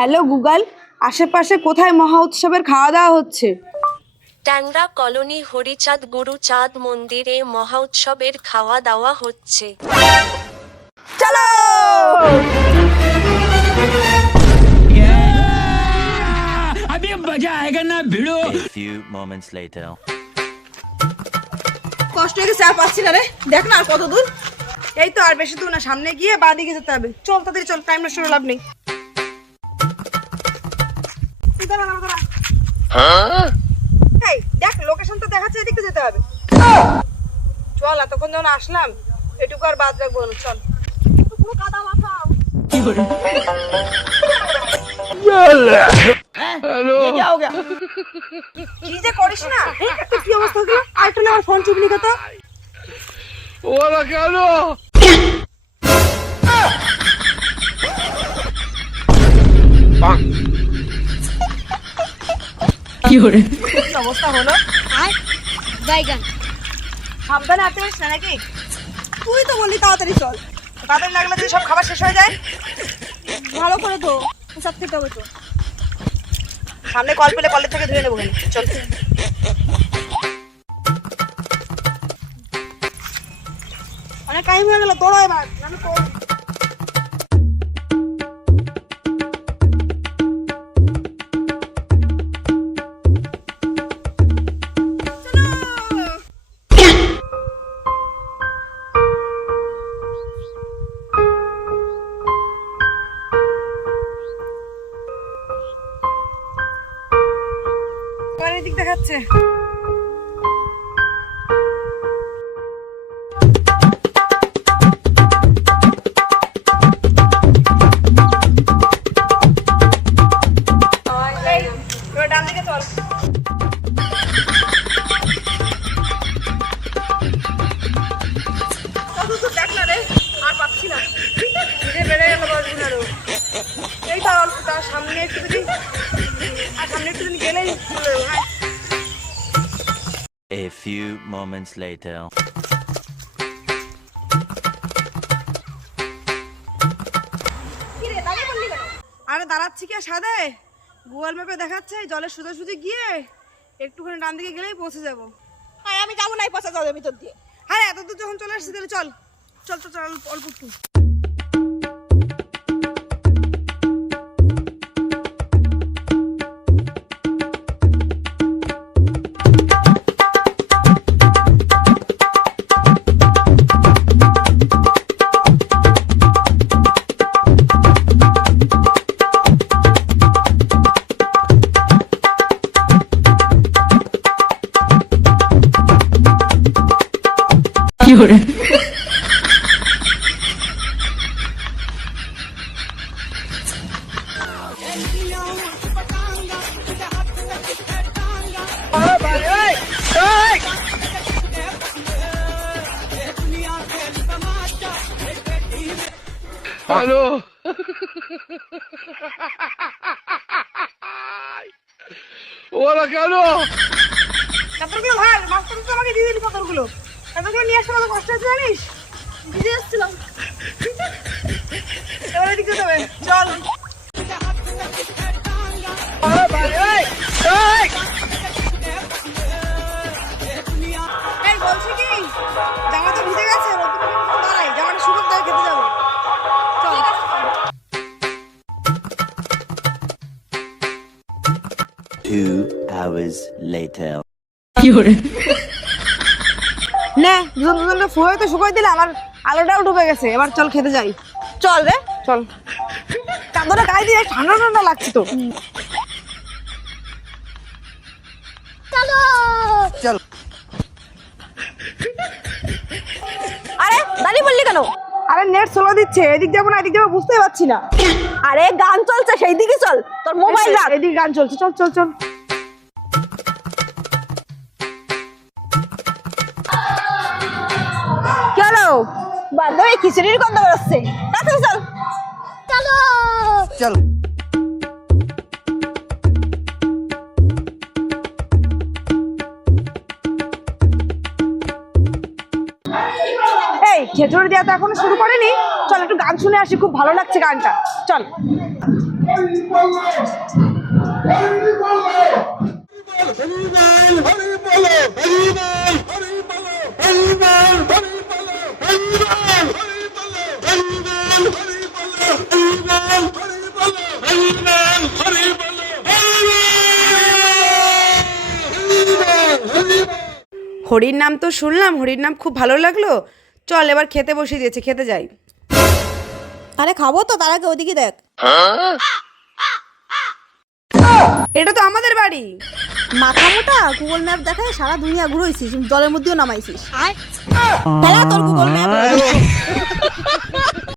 Hello Google, আশেপাশে কোথায় মহা উৎসবের খাওয়া দাওয়া হচ্ছে? ট্যাংরা কলোনি হরিচাঁদ গুরুচাঁদ মন্দিরে মহা উৎসবের খাওয়া দাওয়া হচ্ছে। চলো। अभी मजा आएगा ना भिड़ो। A few moments later. কষ্ট হয়ে গেছে, আর পাচ্ছি না রে। দেখ না আর কত দূর। এই তো আর বেশি দূর না, সামনে গিয়ে বাঁ দিকে যেতে হবে। চল তাড়াতাড়ি চল, টাইম নষ্ট করে লাভ নেই। এই দেখ, লোকেশন তো দেখাচ্ছে এদিকে যেতে হবে। চল, এতক্ষণ যখন আসলাম এটুকু আর বাদ রাখবো না, চল। পুরো কাদা মাথা। কি যে করিস না, একটা কি অবস্থা হলো? আরেকটা না, আমার ফোন চুপনি কথা। ওরা কেন? কি অবস্থা হলো? বাইগান সাবধানে আসতে পারিস না নাকি? তুই তো বললি তাড়াতাড়ি চল। তাড়াতাড়ি লাগলে যদি সব খাবার শেষ হয়ে যায়। ভালো করে তো সব খেতে হবে তো। সামনে কল পেলে কলের থেকে ধুয়ে নেবো। চল। অনেক টাইম হয়ে গেল, তোরা এবার আমি তোর। এদিক দেখাচ্ছে। ডান দিকে চল। কত দূর দেখ না রে, আর পাচ্ছি না। ধীরে বেড়ে গেল বসগুলো আরো। এই তো অল্প, তার সামনে একটু যদি আর সামনে একটু যদি গেলেই চলে যাবো। হ্যাঁ, A few moments later. আরে দাঁড়াচ্ছি কি সাদে, গুগল ম্যাপে দেখাচ্ছে জলের সোজাসুজি গিয়ে একটুখানি ডান দিকে গেলেই পৌঁছে যাবো। আরে আমি যাবো না এই পচা জলের ভিতর দিয়ে। হ্যাঁ, এত দূর যখন চলে আসছি তাহলে চল চল তো, চল অল্প একটু। हेलो। ওরা কেন? পাথরগুলো ভাই, মাস্টার তো আমাকে দিয়ে দিলি পাথরগুলো। পাথরগুলো নিয়ে আসতে আমার কষ্ট হচ্ছে জানিস? ভিজে এসেছিলাম। এবার এদিকে যেতে হবে, চল। এই বলছি কি, জামা তো ভিজে গেছে, দাঁড়াই জামাটা শুকনো দিয়ে খেতে যাবো। চল। 2 hours later. নে, দুজনে ফুয়ে তো শুকাই দিলাম, আমার আলোটাও ডুবে গেছে। এবার চল খেতে যাই। চল রে, চল। চাদরটা গায়ে দিয়ে ঠান্ডা ঠান্ডা লাগছে তো। চলো চল। আরে দাঁড়িয়ে বললি কেন? আরে নেট স্লো দিচ্ছে, এদিক যাবো না এদিক যাবো বুঝতেই পারছি না। আরে গান চলছে, সেই দিকে চল। তোর মোবাইল রাখ, এদিকে গান চলছে। চল চল চল। কি হলো? বান্ধবী খিচুড়ির গন্ধ বেরোচ্ছে। তাড়াতাড়ি চল। চলো চল। এই খেজুর দেওয়া তো এখনো শুরু করেনি, চল একটু গান শুনে আসি, খুব ভালো লাগছে গানটা, চল। হরির নাম তো শুনলাম, হরির নাম খুব ভালো লাগলো। চল এবার খেতে বসিয়ে দিয়েছে, খেতে যাই। আরে খাবো তো, তার আগে ওদিকে দেখ। এটা তো আমাদের বাড়ি। মাথা মোটা, গুগল ম্যাপ দেখায় সারা দুনিয়া ঘুরোইছিস, জলের মধ্যেও নামাইছিস। ফেলা তোর গুগল ম্যাপ।